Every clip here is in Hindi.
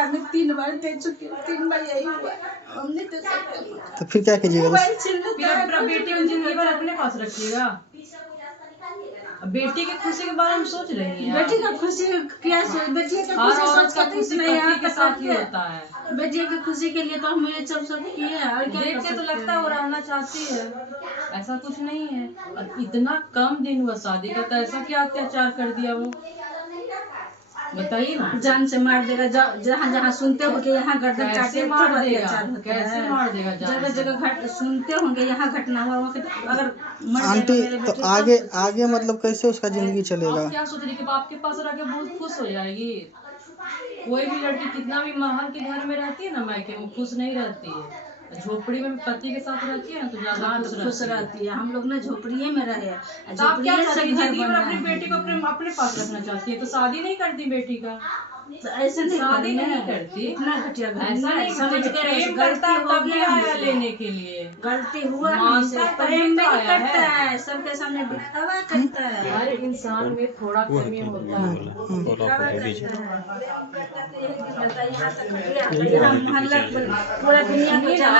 बार में 3 बार दे चुकी हूँ, 3 बार यही हुआ, हम नहीं दे सकते। तो फिर क्या कीजिएगा? मोबाइल छीन लेता है, अपना बेटी को जिंदगी भर अपने पास रखिएगा। बेटी की खुशी के बारे में सोच रही हैं? बेटी का खुशी क्या बेटी का खुशी सोच कर तो इसमें यहाँ के साथ ही होता है। बेटी की खुशी के लिए तो हम ये सब किए हैं, और क्या देख के तो लगता है वो रहना चाहती है, ऐसा कुछ नहीं है। और इतना कम दिन हुआ शादी का, तो ऐसा क्या अत्याचार कर दिया वो, बताइए ना। जान से मार देगा, जहाँ जहाँ सुनते हो कि यहाँ गर्दन काटे मार देगा, अत्याचार होता कैसे है, मार देगा, जगह जगह सुनते होंगे यहाँ घटना हुआ, अगर आंटी तो आगे मतलब कैसे उसका जिंदगी चलेगा? क्या सोच रही कि बाप के पास रह के बहुत खुश हो जाएगी? कोई भी लड़की कितना भी महल के घर में रहती है ना मायके में, खुश नहीं रहती है। झोपड़ी में पति के साथ रहती है ना तो ज्यादा खुश रहती है। हम लोग ना झोपड़िए में रहे, तो आप क्या जिंदगी भर अपनी बेटी को अपने पास रखना चाहती है, तो शादी नहीं करती बेटी का? तो ऐसे नहीं, शादी नहीं करती, इतना घटिया ऐसा नहीं समझ के प्रेम करता है तब भी आया लेने के लिए। गलती हुआ हमसे, प्रेम नहीं करता है, सबके सामने दिखावा करता है। हर इंसान में थोड़ा कमी होता है। मोहल्ला पूरा दुनिया को जनाता,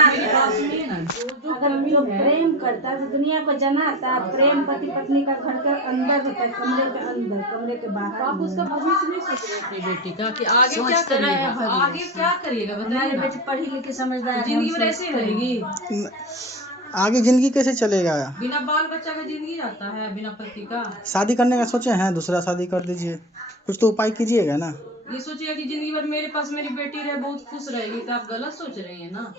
जो प्रेम करता है दुनिया को जनाता। प्रेम पति पत्नी का घर के अंदर होता है, कमरे के अंदर, कमरे के बाहर। आप उसका भविष्य नहीं सोच रहे अपनी बेटी का कि आगे क्या करिएगा, आगे क्या करिएगा? हमारी बेटी पढ़ी लिखी समझदार, जिंदगी में ऐसे रहेगी? आगे जिंदगी कैसे चलेगा? बिना बाल बच्चा का जिंदगी जाता है, बिना पति का। शादी करने का सोचे हैं, दूसरा शादी कर दीजिए, कुछ तो उपाय कीजिएगा ना। ये सोचिएगा कि जिंदगी भर मेरे पास मेरी बेटी रहे, बहुत खुश रहेगी, तो आप गलत सोच रही हैं ना।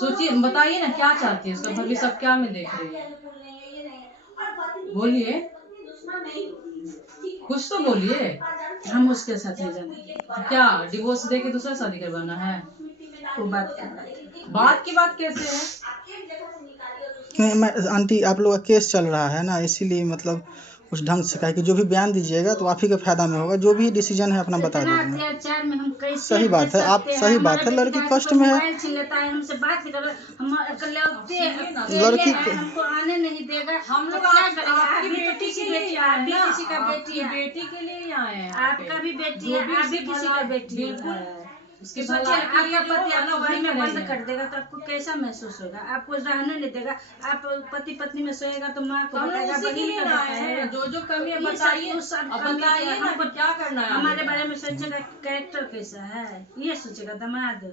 सोचिए, बताइए ना क्या चाहती है उसका भविष्य, आप क्या में देख रही है? बोलिए, कुछ तो बोलिए। हम उसके साथ नहीं जाने। क्या डिवोर्स दे के दूसरा शादी करवाना है? वो बात की बात कैसे है? मैं आंटी आप लोग का केस चल रहा है ना, इसीलिए मतलब उस ढंग से कहा कि जो भी बयान दीजिएगा तो आप ही का फायदा में होगा, जो भी डिसीजन है अपना बता दीजिए। सही बात है, आप सही बात है, लड़की कष्ट में है, हमसे बात लड़की हमको आने नहीं देगा। हम लोग आपकी बेटी के लिए आए हैं, किसी का बेटी है, बेटी के लिए आए हैं। आपका भी बेटी है, आप भी किसी का बेटी है। उसके सोचिए आपका पति आपको घर में बंद कर देगा तो आपको कैसा महसूस होगा? आपको रहने नहीं देगा, आप पति पत्नी में सोएगा तो माँ को बताएगा, बहन को बताएगा। जो कमी है बताइए ना, क्या करना है? हमारे बारे में सोचेगा कैरेक्टर कैसा है, ये सोचेगा दामाद।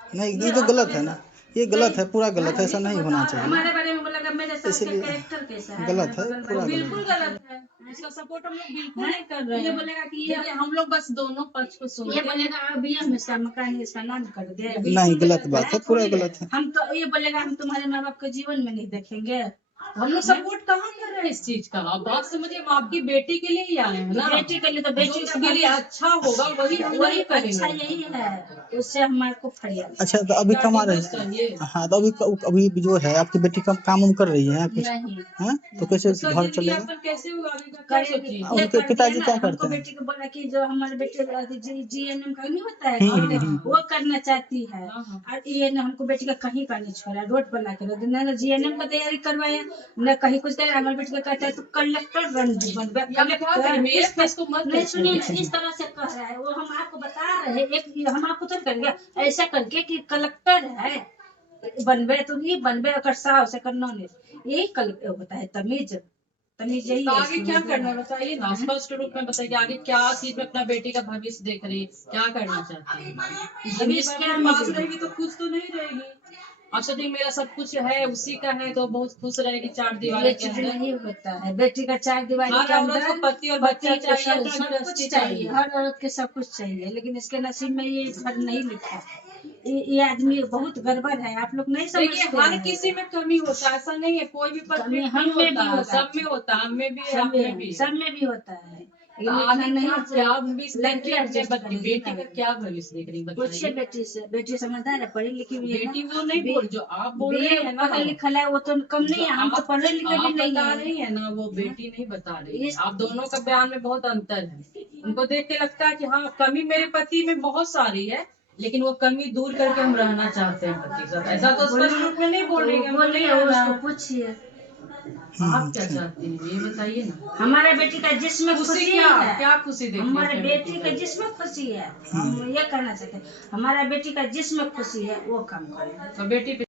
नहीं, ये तो गलत है ना, ये गलत है, पूरा गलत है, ऐसा नहीं होना चाहिए। हमारे बारे में बोलेगा मेरे सास का कैरेक्टर कैसा है, गलत है, पूरा बिल्कुल गलत है। इसका सपोर्ट हम लोग बिल्कुल नहीं कर रहे हैं। ये बोलेगा कि ये हम लोग बस दोनों पक्ष को सुनते हैं। ये बोलेगा अभी हम इसका मकान इसका नाम कर दे। नहीं, गलत बात है, पूरा गलत है। हम तो ये बोलेगा हम तुम्हारे माँ बाप को जीवन में नहीं देखेंगे। हम लोग सपोर्ट कहाँ कर रहे हैं इस चीज का? आप बात समझिए, हम आपकी बेटी के लिए ही आए हैं ना। बेटी के लिए तो बेटी के लिए अच्छा होगा वही अच्छा यही है, उससे हमारे को फरियाद। अच्छा तो अभी कमा रही है? हाँ तो अभी जो है आपकी बेटी काम उम कर रही है कुछ? हाँ तो कैसे घर चलेगा? कैसे उनके पिताजी क्या करते हैं? बेटी को बोला कि जो हमारे बेटे GNM का नहीं होता है वो करना चाहती है, और ये हमको बेटी का कहीं का नहीं छोड़ा, रोड पर ला के रख दिया। GNM का तैयारी करवाया न कहीं कुछ तैयार, हमारे बेटी का कहता है तो कलेक्टर बन नहीं। सुनिए इस तरह से कह रहा है वो, हम आपको बता रहे हैं, एक हम आपको तो करेंगे ऐसा करके कि कलेक्टर है बनबे, तो नहीं बनबे अगर साहब से करना नहीं, यही कलेक्टर होता है। तमीज यही तो आगे क्या करना है बताइए ना, स्पष्ट रूप में बताइए आगे क्या चीज में अपना बेटी का भविष्य देख रही है, क्या करना चाहती है? पास रहेगी तो खुश तो नहीं रहेगी। अब सोचिए मेरा सब कुछ है उसी का है तो बहुत खुश रहेगी चार दीवारी के अंदर। नहीं होता है, बेटी का चार दीवारी के अंदर पति और बच्चा चाहिए, सब कुछ चाहिए, हर औरत के सब कुछ चाहिए, लेकिन इसके नसीब में ये घर नहीं लिखा। ये आदमी बहुत गड़बड़ है, आप लोग नहीं समझते। हर किसी में कमी होता है, ऐसा नहीं है कोई भी पत्नी हम में भी होता, सब में होता, हम में भी सब में भी होता है। बेटी का क्या भविष्य देख रही है? बेटी समझदार है, पढ़ी लिखी भी है। बेटी वो नहीं बोल जो आप बोल रहे हैं ना, पढ़ा लिखा है वो तो कम नहीं है, हम तो पढ़े लिखे भी नहीं बता रही है ना, वो बेटी नहीं बता रही है। आप दोनों का बयान में बहुत अंतर है। उनको देख के लगता है कि हाँ कमी मेरे पति में बहुत सारी है, लेकिन वो कमी दूर करके हम रहना चाहते हैं पति के साथ। ऐसा तो स्पष्ट रूप में नहीं बोल रही है। उसको पूछिए आप क्या चाहती हैं ये बताइए ना। हमारा बेटी का जिस्म खुशी खुशी क्या है। क्या खुशी देखी हमारे अपने बेटी बेटी का को? जिस्म खुशी है, हम ये करना चाहते हैं। हमारा बेटी का जिस्म खुशी है, वो काम करें। तो बेटी